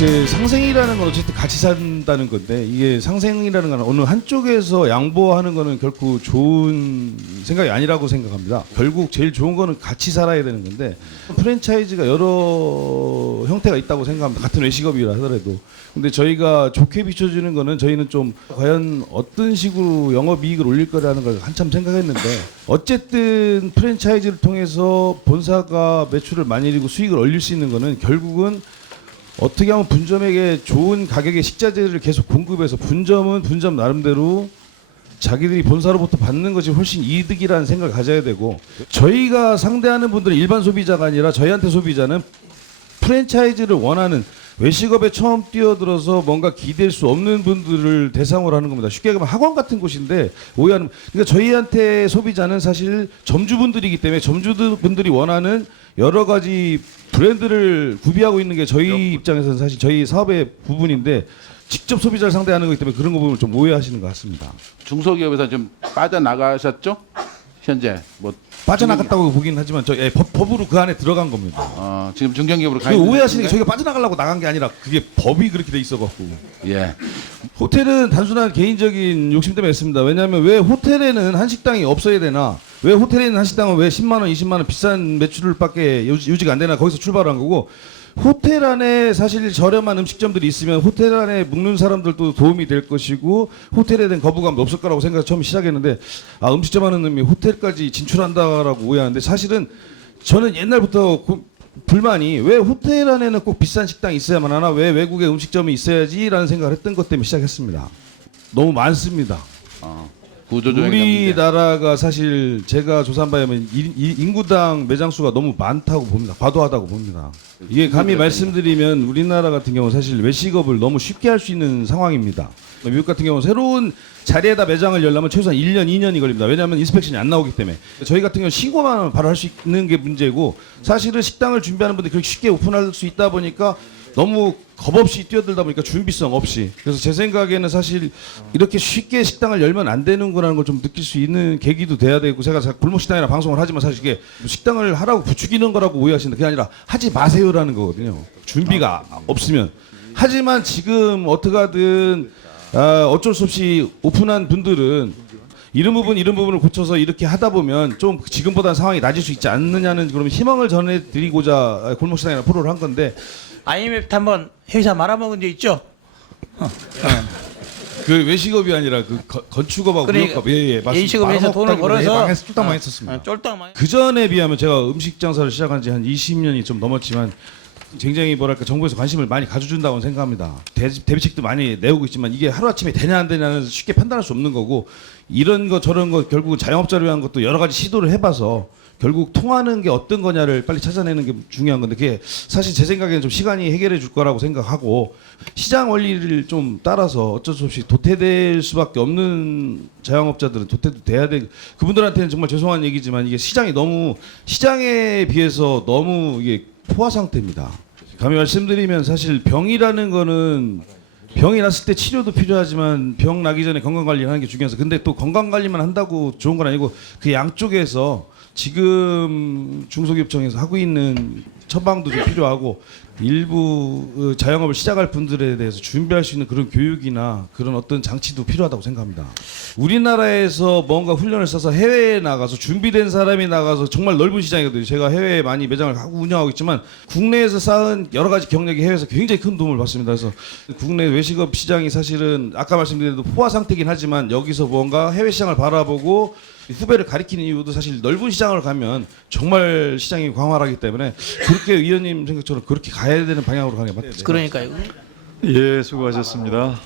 글쎄, 상생이라는 건 어쨌든 같이 산다는 건데, 이게 상생이라는 건 어느 한쪽에서 양보하는 거는 결코 좋은 생각이 아니라고 생각합니다. 결국 제일 좋은 거는 같이 살아야 되는 건데, 프랜차이즈가 여러 형태가 있다고 생각합니다. 같은 외식업이라 하더라도. 근데 저희가 좋게 비춰주는 거는, 저희는 좀 과연 어떤 식으로 영업이익을 올릴 거라는 걸 한참 생각했는데, 어쨌든 프랜차이즈를 통해서 본사가 매출을 많이 늘리고 수익을 올릴 수 있는 거는 결국은 어떻게 하면 분점에게 좋은 가격의 식자재를 계속 공급해서 분점은 분점 나름대로 자기들이 본사로부터 받는 것이 훨씬 이득이라는 생각을 가져야 되고, 저희가 상대하는 분들은 일반 소비자가 아니라 저희한테 소비자는 프랜차이즈를 원하는, 외식업에 처음 뛰어들어서 뭔가 기댈 수 없는 분들을 대상으로 하는 겁니다. 쉽게 얘기하면 학원 같은 곳인데, 오해하는, 그러니까 저희한테 소비자는 사실 점주분들이기 때문에 점주분들이 원하는 여러 가지 브랜드를 구비하고 있는 게 저희 입장에서는 사실 저희 사업의 부분인데, 직접 소비자를 상대하는 거기 때문에 그런 거 보면 좀 오해하시는 것 같습니다. 중소기업에서 좀 빠져나가셨죠? 현재 뭐 빠져나갔다고 보긴 하지만 법으로 그 안에 들어간 겁니다. 지금 중견기업으로 그 오해하시는 게 저희가 빠져나가려고 나간 게 아니라 그게 법이 그렇게 돼 있어갖고. 예. 호텔은 단순한 개인적인 욕심 때문에 했습니다. 왜냐하면 왜 호텔에는 한식당이 없어야 되나? 왜 호텔에 있는 한식당은 왜 10만 원, 20만 원 비싼 매출밖에 유지가 안 되나? 거기서 출발한 거고, 호텔 안에 사실 저렴한 음식점들이 있으면 호텔 안에 묵는 사람들도 도움이 될 것이고, 호텔에 대한 거부감도 없을 거라고 생각해서 처음 시작했는데, 음식점 하는 놈이 호텔까지 진출한다라고 오해하는데, 사실은 저는 옛날부터 불만이, 왜 호텔 안에는 꼭 비싼 식당이 있어야만 하나, 왜 외국의 음식점이 있어야지라는 생각을 했던 것 때문에 시작했습니다. 너무 많습니다. 우리나라가 사실 제가 조사한 바에 의하면 인구당 매장 수가 너무 많다고 봅니다. 과도하다고 봅니다. 이게 감히 말씀드리면 우리나라 같은 경우는 사실 외식업을 너무 쉽게 할 수 있는 상황입니다. 미국 같은 경우는 새로운 자리에다 매장을 열려면 최소한 1년, 2년이 걸립니다. 왜냐하면 인스펙션이 안 나오기 때문에. 저희 같은 경우는 신고만 하면 바로 할 수 있는 게 문제고, 사실은 식당을 준비하는 분들이 그렇게 쉽게 오픈할 수 있다 보니까 너무 겁없이 뛰어들다 보니까 준비성 없이. 그래서 제 생각에는 사실 이렇게 쉽게 식당을 열면 안 되는구나라는 걸 좀 느낄 수 있는 계기도 돼야 되고, 제가 골목식당이나 방송을 하지만 사실 이게 식당을 하라고 부추기는 거라고 오해하시는데, 그게 아니라 하지 마세요라는 거거든요. 준비가 없으면. 하지만 지금 어떻게 하든 어쩔 수 없이 오픈한 분들은 이런 부분을 고쳐서 이렇게 하다 보면 좀 지금보다 상황이 나아질 수 있지 않느냐는 그런 희망을 전해드리고자 골목식당이나 프로를 한 건데, IMF 때 한번 회사 말아먹은 적 있죠? 그 외식업이 아니라 그 건축업하고 그러니까 무역업. 예, 맞습니다. 외식업에서 돈을 벌어서 쫄딱 많이 썼습니다. 쫄딱 많이. 그 전에 비하면 제가 음식 장사를 시작한 지 한 20년이 좀 넘었지만, 굉장히 뭐랄까 정부에서 관심을 많이 가져준다고 생각합니다. 대비책도 많이 내오고 있지만, 이게 하루아침에 되냐 안 되냐는 쉽게 판단할 수 없는 거고, 이런 거 저런 거 결국은 자영업자를 위한 것도 여러 가지 시도를 해봐서 결국 통하는 게 어떤 거냐를 빨리 찾아내는 게 중요한 건데, 그게 사실 제 생각에는 좀 시간이 해결해 줄 거라고 생각하고, 시장 원리를 좀 따라서 어쩔 수 없이 도태될 수밖에 없는 자영업자들은 도태도 돼야 돼. 그분들한테는 정말 죄송한 얘기지만, 이게 시장에 비해서 너무 이게 포화 상태입니다. 감히 말씀드리면 사실 병이라는 거는 병이 났을 때 치료도 필요하지만 병 나기 전에 건강관리를 하는 게 중요해서, 근데 또 건강관리만 한다고 좋은 건 아니고, 그 양쪽에서 지금 중소기업청에서 하고 있는 처방도 좀 필요하고, 일부 자영업을 시작할 분들에 대해서 준비할 수 있는 그런 교육이나 그런 어떤 장치도 필요하다고 생각합니다. 우리나라에서 뭔가 훈련을 써서 해외에 나가서 준비된 사람이 나가서, 정말 넓은 시장이거든요. 제가 해외에 많이 매장을 하고 운영하고 있지만 국내에서 쌓은 여러 가지 경력이 해외에서 굉장히 큰 도움을 받습니다. 그래서 국내 외식업 시장이 사실은 아까 말씀드린 대로 포화 상태긴 하지만, 여기서 뭔가 해외 시장을 바라보고 후배를 가리키는 이유도 사실 넓은 시장을 가면 정말 시장이 광활하기 때문에, 그렇게 위원님 생각처럼 그렇게 가야 되는 방향으로 가는 게 맞죠. 그러니까요. 예, 수고하셨습니다.